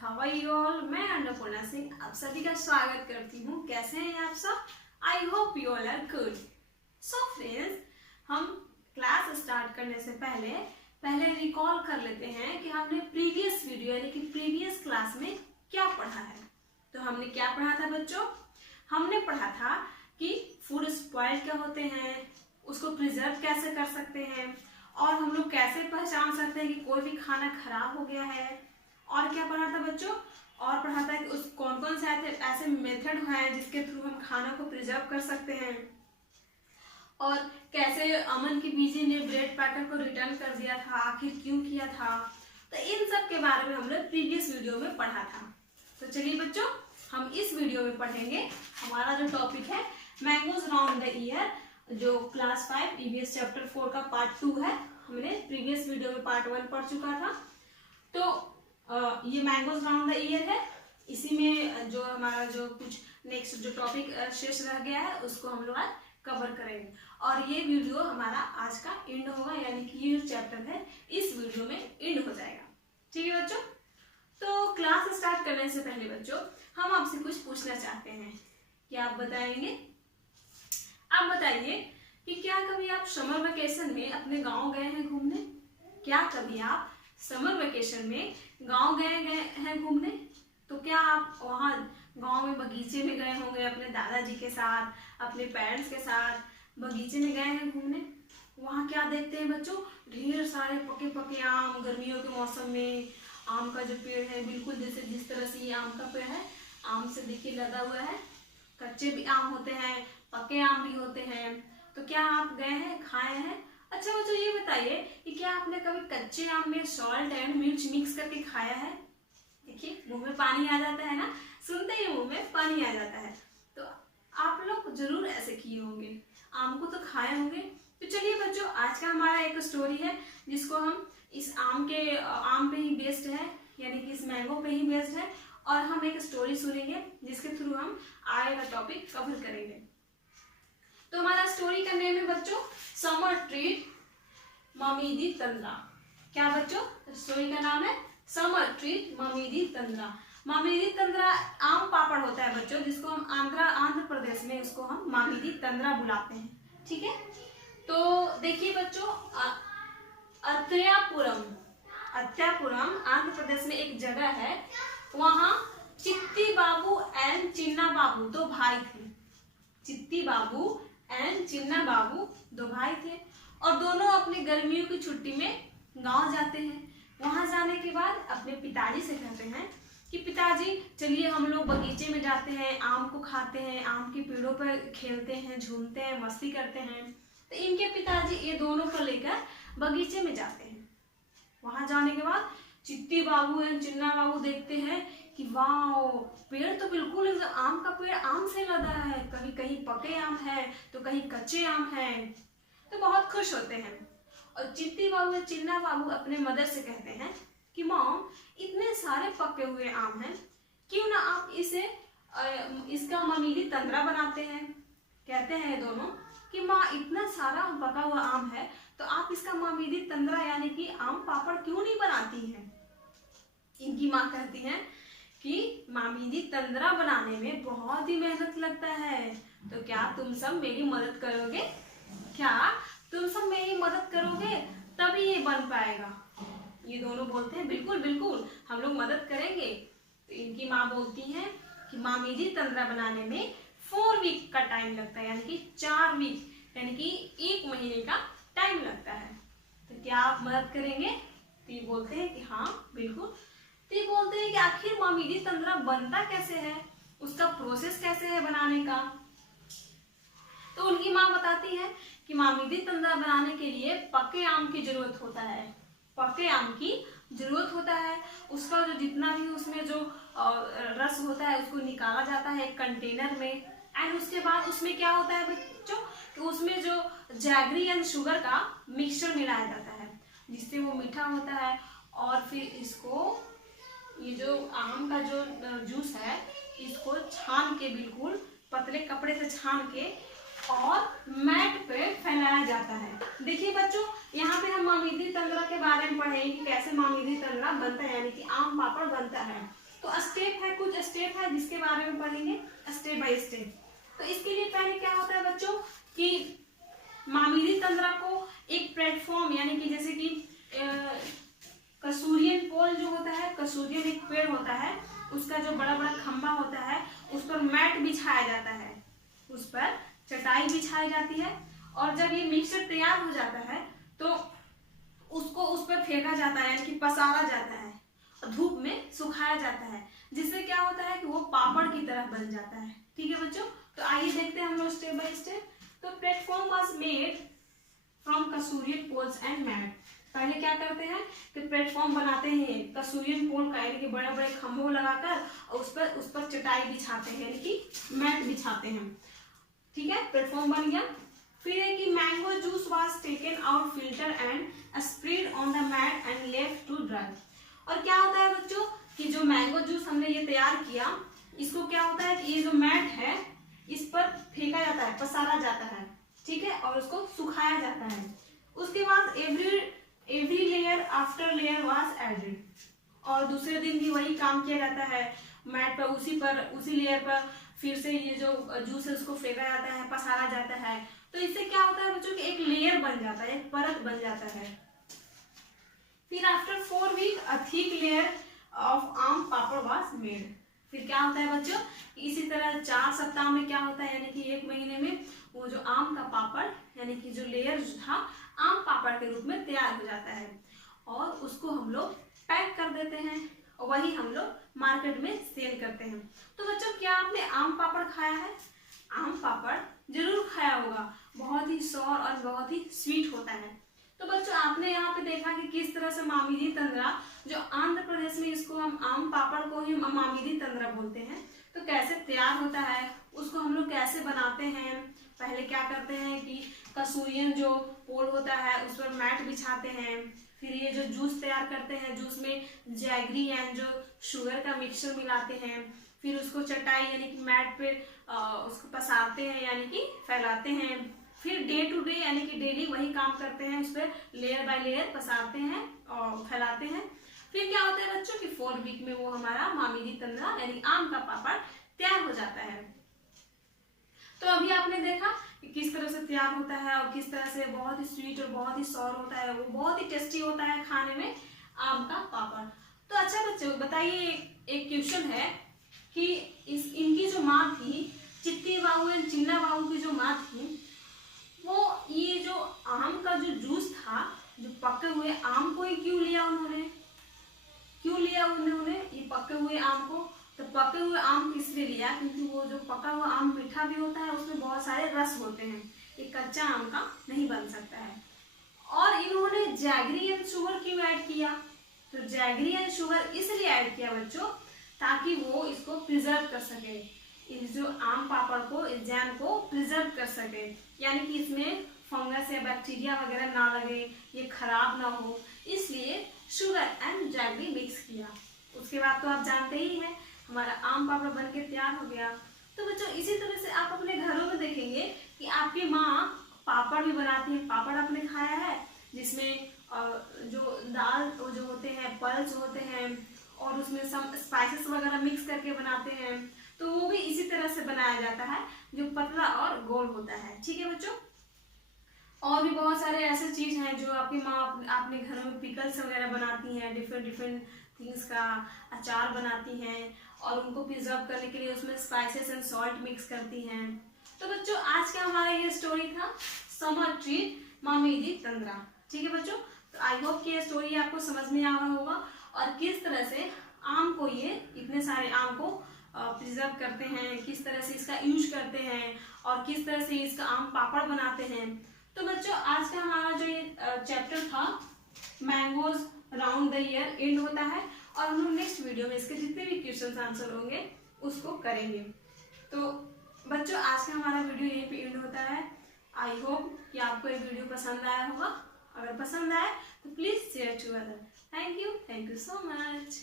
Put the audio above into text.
How are you all. मैं अन्नपूर्णा सिंह आप सभी का स्वागत करती हूँ। कैसे हैं आप सब? I hope you all are good. So friends, हम क्लास स्टार्ट करने से पहले रिकॉल कर लेते हैं कि हमने प्रीवियस वीडियो यानी कि प्रीवियस क्लास में क्या पढ़ा है। तो हमने क्या पढ़ा था बच्चों? हमने पढ़ा था कि फूड स्पॉइल क्या होते हैं, उसको प्रिजर्व कैसे कर सकते हैं, और हम लोग कैसे पहचान सकते हैं कि कोई भी खाना खराब हो गया है। और क्या पढ़ा था बच्चों? और पढ़ा था कि उस कौन कौन से ऐसे मेथड हैं जिसके थ्रू हम खाना को प्रिजर्व कर सकते हैं, और कैसे अमन की बीजी ने ब्रेड पैकेट को रिटर्न कर दिया था, आखिर क्यों किया था। तो इन सब के बारे में हमने प्रीवियस वीडियो में पढ़ा था। तो चलिए बच्चों, हम इस वीडियो में पढ़ेंगे। हमारा जो टॉपिक है मैंगोज राउंड द ईयर, जो क्लास 5 ईवीएस चैप्टर 4 का पार्ट 2 है। हमने प्रीवियस वीडियो में पार्ट 1 पढ़ चुका था। तो ये मैंगोज राउंड द ईयर है। इसी में जो हमारा जो कुछ नेक्स्ट जो टॉपिक शेष रह गया है उसको हम लोग आज कवर करेंगे, और ये वीडियो हमारा आज का एंड होगा, यानी कि ये जो चैप्टर है इस वीडियो में एंड हो जाएगा। ठीक है बच्चों? तो क्लास स्टार्ट करने से पहले बच्चों हम आपसे कुछ पूछना चाहते हैं। क्या आप बताएंगे? आप बताइए कि क्या कभी आप समर वेकेशन में अपने गांव गए हैं घूमने? क्या कभी आप समर वेकेशन में गांव गए हैं घूमने? तो क्या आप वहाँ गांव में बगीचे में गए होंगे अपने दादाजी के साथ, अपने पेरेंट्स के साथ बगीचे में गए हैं घूमने? वहाँ क्या देखते हैं बच्चों? ढेर सारे पके पके आम। गर्मियों के मौसम में आम का जो पेड़ है, बिल्कुल जैसे जिस तरह से ये आम का पेड़ है, आम से देखिए लदा हुआ है। कच्चे भी आम होते हैं, पके आम भी होते हैं। तो क्या आप गए हैं, खाए हैं? अच्छा बच्चों, ये बताइए कि क्या आपने कभी कच्चे आम में सॉल्ट एंड मिर्च मिक्स करके खाया है? देखिए मुंह में पानी आ जाता है ना, सुनते ही मुंह में पानी आ जाता है। तो आप लोग जरूर ऐसे किए होंगे, आम को तो खाए होंगे। तो चलिए बच्चों, आज का हमारा एक स्टोरी है जिसको हम इस आम पे ही बेस्ड है, यानी कि इस मैंगो पे ही बेस्ड है, और हम एक स्टोरी सुनेंगे जिसके थ्रू हम आगे का टॉपिक कवर करेंगे। तो हमारा स्टोरी का नेम है बच्चों समर ट्रीट मम्मी दी तंद्रा। क्या बच्चों? स्टोरी का नाम है समर ट्रीट मम्मी दी तंद्रा। मम्मी दी तंद्रा आम पापड़ होता है बच्चों, जिसको हम आंध्र प्रदेश में उसको हम मम्मी दी तंद्रा बुलाते हैं। ठीक है? तो देखिए बच्चों, अत्यापुरम आंध्र प्रदेश में एक जगह है। वहाँ चित्ती बाबू एंड चिन्ना बाबू दो भाई थे। चित्ती बाबू एंड चिन्ना बाबू दो भाई थे, और दोनों अपनी गर्मियों की छुट्टी में गांव जाते हैं। वहां जाने के बाद अपने पिताजी से कहते हैं कि पिताजी चलिए हम लोग बगीचे में जाते हैं, आम को खाते हैं, आम के पेड़ों पर खेलते हैं, झूमते हैं, मस्ती करते हैं। तो इनके पिताजी ये दोनों को लेकर बगीचे में जाते हैं। वहां जाने के बाद चित्ती बाबू एंड चिन्ना बाबू देखते हैं कि वाह, पेड़ तो बिल्कुल एकदम आम का पेड़ आम से लदा है, कहीं कहीं पके आम है तो कहीं कच्चे आम है। तो बहुत खुश होते हैं, और चित्ती बाबू और चिन्ना बाबू अपने मदर से कहते हैं कि मॉम, इतने सारे पके हुए आम हैं, क्यों ना आप इसका मम्मी तंद्रा बनाते हैं। कहते हैं दोनों कि माँ, इतना सारा पका हुआ आम है तो आप इसका मम्मी तंद्रा यानी कि आम पापड़ क्यों नहीं बनाती हैं? इनकी माँ कहती हैं कि मामीदी तंद्रा बनाने में बहुत ही मेहनत लगता है, तो क्या तुम सब मेरी मदद करोगे? क्या तुम सब मेरी मदद करोगे तभी ये बन पाएगा? ये दोनों बोलते हैं बिल्कुल बिल्कुल हम लोग मदद करेंगे। तो इनकी माँ बोलती है कि मामीदी तंद्रा बनाने में 4 वीक का टाइम लगता है, यानी कि 4 वीक, यानी कि 1 महीने का टाइम लगता है। तो क्या आप मदद करेंगे? तो ये बोलते हैं कि हाँ बिल्कुल। तो ये बोलते हैं कि आखिर मम्मी तंद्रा बनता कैसे है, उसका प्रोसेस कैसे है बनाने का? तो उनकी माँ बताती है कि मम्मी तंद्रा बनाने के लिए पके आम की जरूरत होता है। पके आम की जरूरत होता है। उसका जो जितना भी उसमें जो रस होता है उसको निकाला जाता है एक कंटेनर में, एंड उसके बाद उसमें क्या होता है बच्चों कि उसमें जो जैगरी एंड शुगर का मिक्सचर मिलाया जाता है, जिससे वो मीठा होता है। और फिर इसको, ये जो आम का जो जूस है, इसको छान के, बिल्कुल पतले कपड़े से छान के और मैट पे फैलाया जाता है। देखिए बच्चों, यहाँ पे हम मामीदी तंद्रा के बारे में पढ़ेंगे कि कैसे मामीदी तंद्रा बनता है, यानी कि आम पापड़ बनता है। तो स्टेप है, कुछ स्टेप है जिसके बारे में पढ़ेंगे स्टेप बाय स्टेप। तो इसके लिए पहले क्या होता है बच्चों कि मामिली तंद्रा को एक प्लेटफॉर्म यानी कि जैसे कि कसूरियन पोल जो होता है, कसूरियन एक पेड़ होता है, उसका जो बड़ा बड़ा खंभा होता है उस पर मैट बिछाया जाता है, उस पर चटाई बिछाई जाती है और जब ये मिक्सचर तैयार हो जाता है तो उसको उस पर फेंका जाता है यानी कि पसारा जाता है और धूप में सुखाया जाता है, जिससे क्या होता है कि वो पापड़ की तरह बन जाता है। ठीक है बच्चों, तो आइए देखते हैं हम लोग स्टेप बाय स्टेप। तो platform was made from casuarina poles and mat. पहले क्या करते हैं कि प्लेटफॉर्म बनाते हैं कसूरियन पोल का यानी कि बड़े बड़े खंभों लगाकर और उस पर चटाई बिछाते हैं यानी कि मैट बिछाते हैं। ठीक है, प्लेटफॉर्म बन गया। फिर है कि mango juice was taken out filter and spread on the mat and left to dry. और क्या होता है बच्चों कि जो मैंगो जूस हमने ये तैयार किया, इसको क्या होता है कि ये जो मैट है इस पर फेंका जाता है, पसारा जाता है। ठीक है, और उसको सुखाया जाता है। उसके बाद every layer after layer was added, और दूसरे दिन भी वही काम किया जाता है मैट पर, उसी लेयर पर फिर से ये जो जूस है उसको फेंका जाता है, पसारा जाता है। तो इससे क्या होता है बच्चों कि एक लेयर बन जाता है, एक परत बन जाता है। फिर after 4 week a thick layer of aam papad was made. फिर क्या होता है बच्चों, इसी तरह 4 सप्ताह में क्या होता है यानी कि 1 महीने में वो जो आम का पापड़ यानी कि जो लेयर था आम पापड़ के रूप में तैयार हो जाता है और उसको हम लोग पैक कर देते हैं और वही हम लोग मार्केट में सेल करते हैं। तो बच्चों क्या आपने आम पापड़ खाया है? आम पापड़ जरूर खाया होगा, बहुत ही सौर और बहुत ही स्वीट होता है। तो बच्चों आपने यहाँ पे देखा कि किस तरह से मामिली तंद्रा, जो आंध्र प्रदेश में इसको हम आम पापड़ को ही मामिली तंद्रा बोलते हैं, तो कैसे तैयार होता है, उसको हम लोग कैसे बनाते हैं। पहले क्या करते हैं कि कसूरियन जो पोल होता है उस पर मैट बिछाते हैं, फिर ये जो जूस तैयार करते हैं, जूस में जैगरी एंड जो शुगर का मिक्सचर मिलाते हैं, फिर उसको चटाई यानी कि मैट पे उसको पसारते हैं यानी कि फैलाते हैं। फिर डे टू डे यानी कि डेली वही काम करते हैं, उस पर लेयर बाय लेयर पसारते हैं और फैलाते हैं। फिर क्या होता है बच्चों कि 4 वीक में वो हमारा मामिली तंद्रा यानी आम का पापड़ तैयार हो जाता है। तो अभी आपने देखा कि किस तरह से तैयार होता है और किस तरह से बहुत ही स्वीट और बहुत ही सौर होता है, वो बहुत ही टेस्टी होता है खाने में आम का पापड़। तो अच्छा बच्चों बताइए, एक क्वेश्चन है कि इनकी जो माँ थी, चित्ती बाबू एंड चिन्ना बाबू की जो माँ थी, वो ये जो आम का जो जूस था, जो पके हुए आम को ही क्यों लिया उन्होंने ये पके हुए आम को? तो पके हुए आम इसलिए लिया क्योंकि वो जो पका हुआ आम मीठा भी होता है, उसमें बहुत सारे रस होते हैं, ये कच्चा आम का नहीं बन सकता है। और इन्होंने जैगरी एंड शुगर क्यों ऐड किया? तो जैगरी एंड शुगर इसलिए ऐड किया बच्चों ताकि वो इसको प्रिजर्व कर सके, इस जो आम पापड़ को, इस जैम को प्रिजर्व कर सके, यानी कि इसमें फंगस या बैक्टीरिया वगैरह ना लगे, ये खराब ना हो, इसलिए शुगर एंड जैगरी मिक्स किया। उसके बाद तो आप जानते ही हैं हमारा आम पापड़ बन के तैयार हो गया। तो बच्चों इसी तरह से आप अपने घरों में देखेंगे कि आपकी माँ पापड़ भी बनाती है। पापड़ आपने खाया है जिसमें जो दाल जो होते हैं, पल्स होते हैं और उसमें सब स्पाइसेस वगैरह मिक्स करके बनाते हैं, तो वो भी इसी तरह से बनाया जाता है जो पतला और गोल होता है। ठीक है बच्चों, और भी बहुत सारे ऐसे चीज हैं जो आपकी माँ अपने घरों में पिकल्स वगैरह बनाती हैं, डिफरेंट थिंग्स का अचार बनाती हैं और उनको प्रिजर्व करने के लिए उसमें स्पाइसेस एंड सॉल्ट मिक्स करती हैं। तो बच्चों आज का हमारा ये स्टोरी था समर ट्रीट मामिली तंद्रा। ठीक है बच्चों, तो आई होप कि ये स्टोरी आपको समझ में आया होगा और किस तरह से आम को, ये इतने सारे आम को प्रिजर्व करते हैं, किस तरह से इसका यूज करते हैं और किस तरह से इसका आम पापड़ बनाते हैं। तो बच्चों आज का हमारा जो ये चैप्टर था mangoes round the year and होता है और हम लोग नेक्स्ट वीडियो में इसके जितने भी क्वेश्चन आंसर होंगे उसको करेंगे। तो बच्चों आज का हमारा वीडियो यहीं पे एंड होता है। आई होप कि आपको ये वीडियो पसंद आया होगा। अगर पसंद आए तो please share to other. Thank you so much.